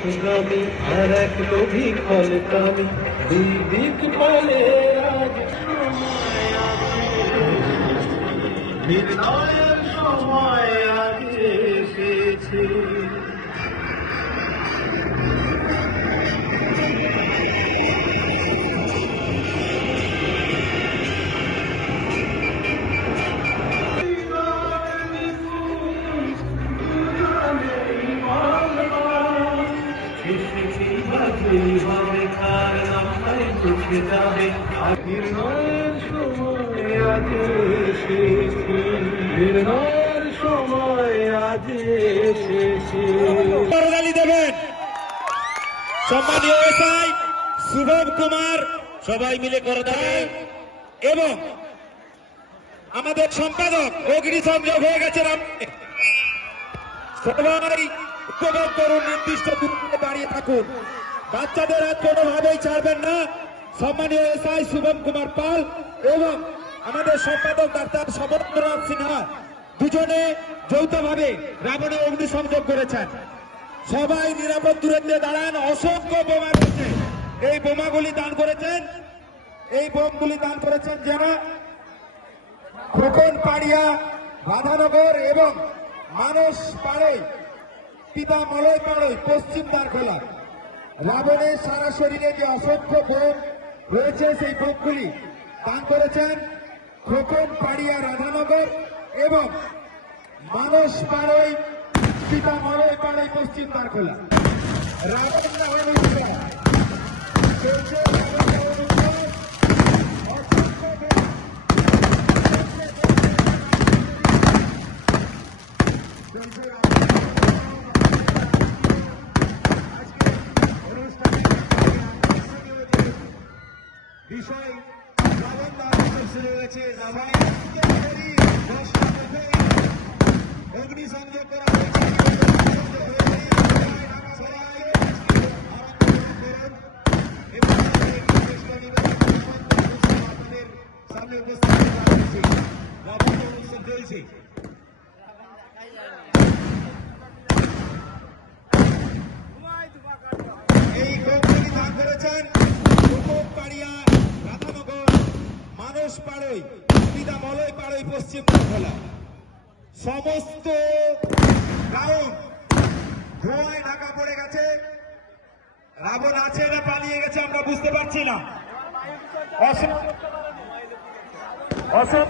পথগামী আর এক লোভী ফলকামী দুই দিক পালে আজ সময় আজ নির্ণয়ের কুমার, সবাই মিলে করতালি এবং আমাদের সম্পাদক অগ্নি সংযোগ হয়ে গেছে সবাই উপভোগ করুন, নির্দিষ্ট দূরত্বে দাঁড়িয়ে থাকুন। বাচ্চাদের আর কোনোভাবেই ছাড়বেন না। সম্মানীয় এসআই শুভম কুমার পাল এবং আমাদের সম্পাদক ডাক্তার সমরেন্দ্রনাথ সিনহা দুজনে যৌথভাবে রাবণে অগ্নিসংযোগ করেছেন। সবাই নিরাপদ দূরত্বে দাঁড়ান। অসংখ্য বোমা রয়েছে। এই বোমাগুলি দান করেছেন। এই বোমগুলি দান করেছেন যারা খোকন পাড়িয়া রাধানগর এবং মানস পাড়ই পিতা মলয় পাড়ই পশ্চিম দ্বারখোলা। রাবণের সারা শরীরে যে অসংখ্য বোন রয়েছে, সেই বোনগুলি দান করেছেন খোকন, পাড়িয়া, রাধানগর এবং মানস, পাড়ই পিতা মরয় পাড়ই, পশ্চিম দ্বারখোলা রাবণ দহন বিষয় শুরু হয়েছে। রাবণ অগ্নি সংযোগ করা সামনে উপস্থিত চলছে এই গোপগুলি দান করেছেন উপর পাড়িয়া রাধানগর মানস পাড়ই পিতা মলয় পাড়ই পশ্চিম বাংলা। সমস্ত ধোঁয়ায় ঢাকা পড়ে গেছে। রাবণ আছে না পালিয়ে গেছে আমরা বুঝতে পারছি না। অসম